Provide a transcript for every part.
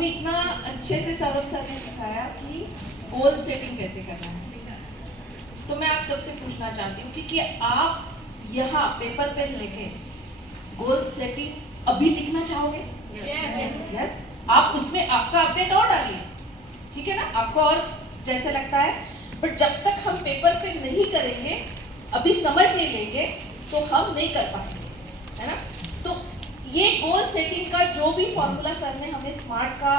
हमें इतना अच्छे से सौरभ सर ने सिखाया कि गोल सेटिंग कैसे करना है। तो मैं आप सबसे पूछना चाहती हूँ कि आप यहाँ पेपर पेन लेके गोल सेटिंग अभी लिखना चाहोगे? यस। आप उसमें आपका अपडेट और डालिए, ठीक है ना, आपको और जैसे लगता है। बट जब तक हम पेपर पे नहीं करेंगे, अभी समझ नहीं लेंगे, तो हम नहीं कर पाएंगे, है ना। तो ये गोल सेटिंग का जो भी फॉर्मूला सर ने हमें स्मार्ट का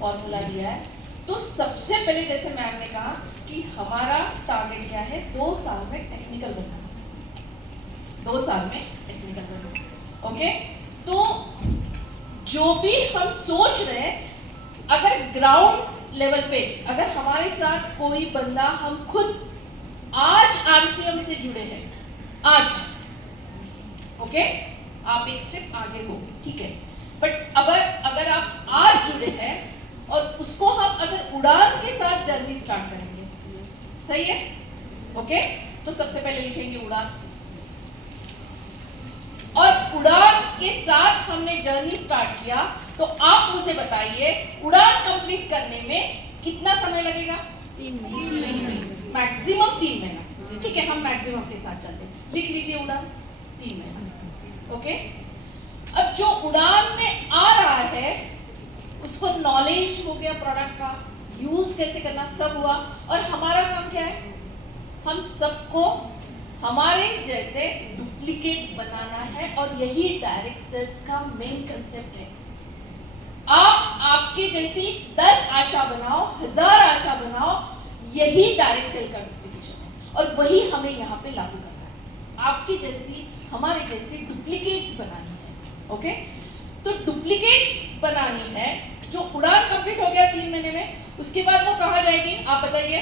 फॉर्मूला दिया है, तो सबसे पहले जैसे मैम ने कहा कि हमारा टारगेट क्या है, 2 साल में टेक्निकल बनाना, 2 साल में टेक्निकल बनाना। ओके, तो जो भी हम सोच रहे हैं, अगर ग्राउंड लेवल पे अगर हमारे साथ कोई बंदा, हम खुद आज आरसीएम से जुड़े हैं, आज, ओके, आप एक स्टेप आगे हो, ठीक है। बट अगर आप आज जुड़े हैं और उसको हम अगर उड़ान के साथ जर्नी स्टार्ट करेंगे, सही है, ओके। तो सबसे पहले लिखेंगे उड़ान, और उड़ान के साथ हमने जर्नी स्टार्ट किया। तो आप मुझे बताइए, उड़ान कंप्लीट करने में कितना समय लगेगा? 3 महीने, मैक्सिमम 3 महीना, ठीक है। हम मैक्सिमम के साथ चलते हैं, लिख लीजिए उड़ान 3 महीना, ओके। अब जो उड़ान में आ रहा है उसको नॉलेज हो गया, प्रोडक्ट का यूज कैसे करना सब हुआ, और हमारा काम क्या है, हम सबको हमारे जैसे डुप्लीकेट बनाना है। और यही डायरेक्ट सेल्स का मेन कंसेप्ट है। आप आपके जैसी 10 आशा बनाओ, 1000 आशा बनाओ, यही डायरेक्ट सेल का डुप्लीकेशन है, और वही हमें यहाँ पे लागू करना है। आपकी जैसी, हमारे जैसी डुप्लीकेट्स बनानी है, ओके। तो डुप्लीकेट्स बनानी है। जो उड़ान कंप्लीट हो गया 3 महीने में, उसके बाद वो कहाँ जाएगी, आप बताइए?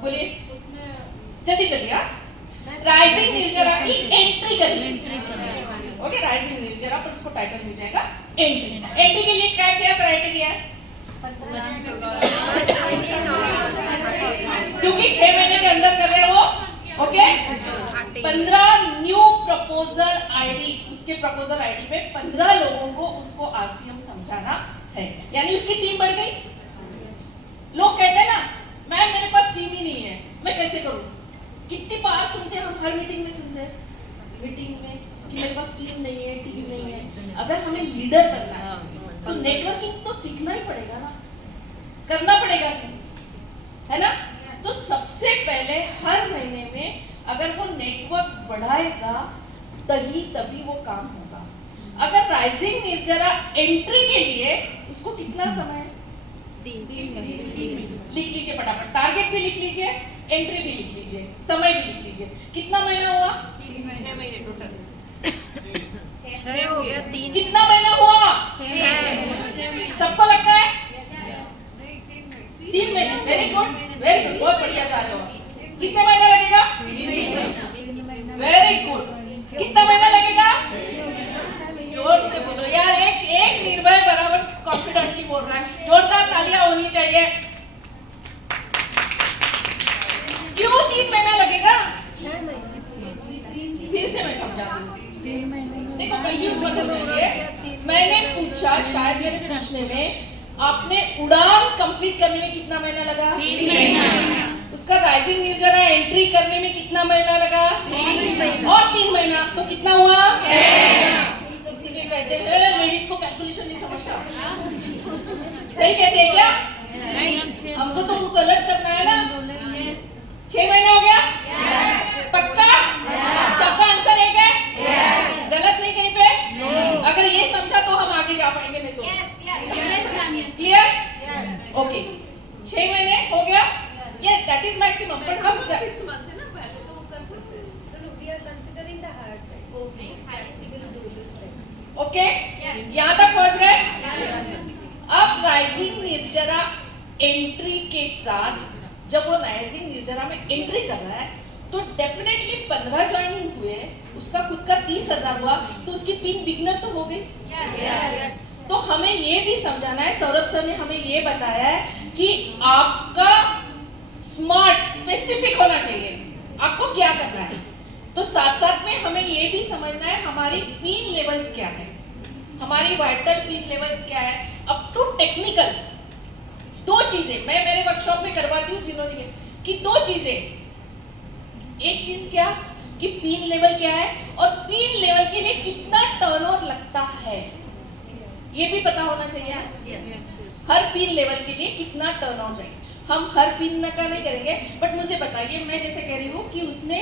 बोलिए जल्दी जल्दी। राइजिंग निर्जरा की एंट्री करिए, ओके। राइजिंग निर्जरा पर उसको टाइटल मिल जाएगा एंट्री। एंट्री के लिए क्या क्या क्राइटेरिया है? क्योंकि 6 महीने के अंदर कर रहे हो, ओके। 15 न्यू प्रपोजल आईडी, उसके प्रपोजल आईडी पे 15 लोगों को उसको आरसीएम समझाना है, यानी उसकी टीम बढ़ गई। लोग कहते हैं ना, मैम मेरे पास टीम ही नहीं है, मैं कैसे करूं? कितनी बार सुनते हैं हम, हर मीटिंग में सुनते हैं, मीटिंग में कि मेरे पास टीम नहीं है, टीम नहीं है। अगर हमें लीडर बनना है तो नेटवर्किंग तो सीखना ही पड़ेगा ना, करना पड़ेगा, है ना। तो सबसे पहले हर महीने में अगर वो नेटवर्क बढ़ाएगा तभी वो काम होगा। अगर राइजिंग निर्जरा एंट्री के लिए उसको कितना समय है? 3 महीने। लिख लीजिए फटाफट, टारगेट भी लिख लीजिए, एंट्री भी लिख लीजिए, समय भी लिख लीजिए। कितना महीना हुआ? 6 महीने टोटल। 6 हो गया, 3। कितना महीना हुआ? 6। सबको लगता है 3 महीने? वेरी गुड, वेरी गुड, बहुत बढ़िया जा रहे हो। कितने महीना लगेगा? Very good. कितना महीना लगेगा? जोर से बोलो यार, एक निर्भय बराबर कॉन्फिडेंटली बोल रहा है, जोरदार तालियां होनी चाहिए। क्यों 3 महीना लगेगा? फिर से मैं समझाती हूँ, देखो कंफ्यूज मत होइए। मैंने पूछा, शायद मेरे पूछने में आपने उड़ान कंप्लीट करने में कितना महीना लगा? 3 महीना। उसका राइजिंग निर्जरा एंट्री करने में कितना महीना लगा? 3 महीना। और 3 महीना, तो कितना हुआ? 6। इसीलिए कहते हैं लेडीज को कैलकुलेशन नहीं समझता। सही कहते हैं क्या? नहीं, हमको तो वो गलत करना है ना। 6 महीना हो गया? पक्का? सबका आंसर एक है? गलत नहीं कहीं पे? अगर ये समझा तो हम आगे जा पाएंगे, नहीं तो क्लियर? ओके, 6 महीने हो गया, ये दैट इज मैक्सिमम। बट हम 6 मंथ है ना, पहले तो कर सकते हैं। ओके, यहाँ तक पहुंच गए? अब राइजिंग निर्जरा एंट्री के साथ जब वो राइजिंग निर्जरा में एंट्री कर रहा है, तो डेफिनेटली 15 ज्वाइनिंग हुए, उसका खुद का 30,000 हुआ, तो उसकी पिन बिगनर तो हो गई। तो हमें ये भी समझाना है, सौरभ सर ने हमें ये बताया है कि आपका स्मार्ट स्पेसिफिक होना चाहिए। आपको क्या करना है? तो साथ साथ में हमें ये भी समझना है हमारी पीन लेवल्स क्या है, हमारी वाइटल पीन लेवल्स क्या है, अप टू टेक्निकल। दो चीजें मैं मेरे वर्कशॉप में करवाती हूँ जिन्होंने कि दो चीजें, एक चीज क्या कि पीन लेवल क्या है और पीन लेवल के लिए कितना टर्नओवर लगता है, ये भी पता होना चाहिए। हर पीन लेवल के लिए कितना टर्नओवर चाहिए। हम हर पीन का नहीं करेंगे, बट मुझे बताइए, मैं जैसे कह रही हूँ कि उसने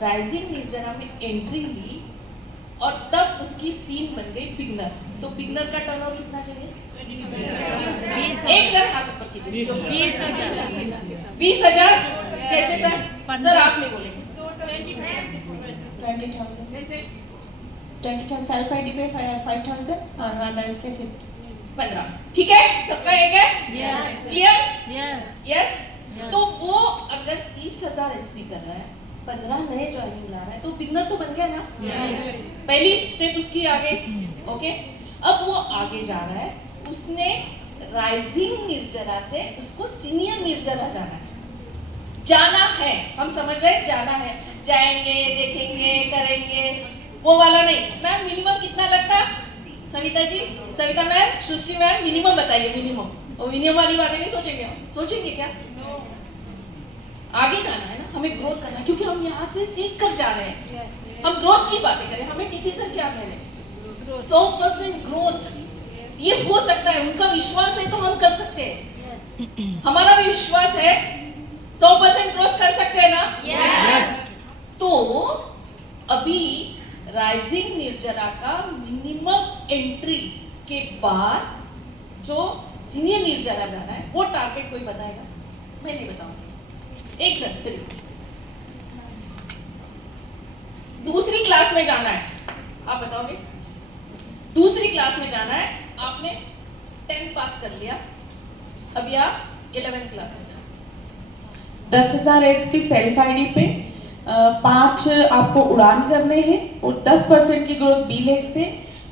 राइजिंग निर्जरा में एंट्री ली और तब उसकी पीन बन गई बिगनर, तो बिगनर का टर्नओवर कितना चाहिए? 1,000 हाथ ऊपर कीजिए। 20,000 20,000 कैसे सर आपने बोले 20,000 20,000 सेल्फ आईडी पे 5,000 और अदर्स से 50. 15। ठीक है, सबका एक है, Yes. Clear? Yes. Yes. Yes. तो वो अगर 30,000 एसपी कर रहा है, 15 नए ज्वाइनिंग ला रहा है, तो बिगनर तो बन गया ना। Yes. पहली स्टेप उसकी आगे, ओके। अब वो आगे जा रहा है, उसने राइजिंग निर्जरा से उसको सीनियर निर्जरा जाना है, हम समझ रहे हैं, जाना है, जाएंगे, देखेंगे, करेंगे, वो वाला नहीं। मैम मिनिमम कितना लगता है? सविता जी, सविता मैम, सृष्टि मैम, मिनिमम बताइए, मिनिमम। और मिनिमम वाली बातें नहीं सोचेंगे, हम सोचेंगे क्या? आगे जाना है ना, हमें ग्रोथ करना है, क्योंकि हम यहाँ से सीख कर जा रहे हैं। हम ग्रोथ की बातें करें, हमें किसी से क्या कह रहे हैं? 100% ग्रोथ ये हो सकता है, उनका विश्वास है तो हम कर सकते हैं। हमारा भी विश्वास है, 100% ग्रोथ कर सकते हैं ना? Yes. तो अभी राइजिंग निर्जरा का मिनिमम एंट्री के बाद जो सीनियर निर्जरा जाना है, वो टारगेट कोई बताएगा? मैं नहीं बताऊंगी, एक जन सिर्फ। दूसरी क्लास में जाना है, आप बताओगे? दूसरी क्लास में जाना है, आपने 10th पास कर लिया, अभी आप 11th क्लास में जाना। 10,000 एसपी सेल्फ आईडी पे 5 आपको उड़ान करने हैं और 10% की ग्रोथ बी लेग से,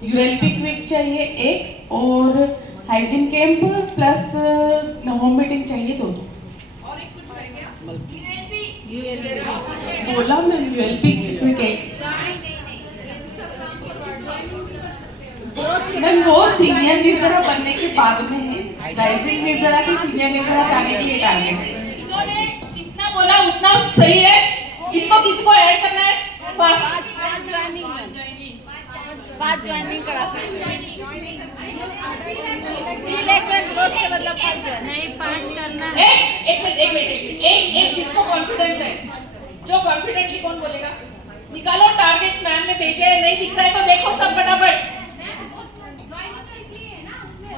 यूएलपी क्विक चाहिए 1 और hygiene camp plus home meeting चाहिए 2। और एक कुछ रह गया, बोला मैम यूएलपी क्विक 1। मैम वो सीनियर निर्जरा बनने के बाद में है, राइजिंग निर्जरा से सीनियर निर्जरा जाने के लिए टारगेट है। इन्होंने जितना बोला उतना सही है। इसको किसको ऐड करना है? फास्ट 5 ज्वाइनिंग करा सकते हैं। ग्रोथ के मतलब 5 ज्वाइनिंग नहीं 5 करना है। एक मिनट, एक जिसको कॉन्फिडेंट है, जो कॉन्फिडेंटली कौन बोलेगा? निकालो टारगेट्स, मैम ने भेजे हैं, नहीं दिख रहा है तो देखो सब फटाफट।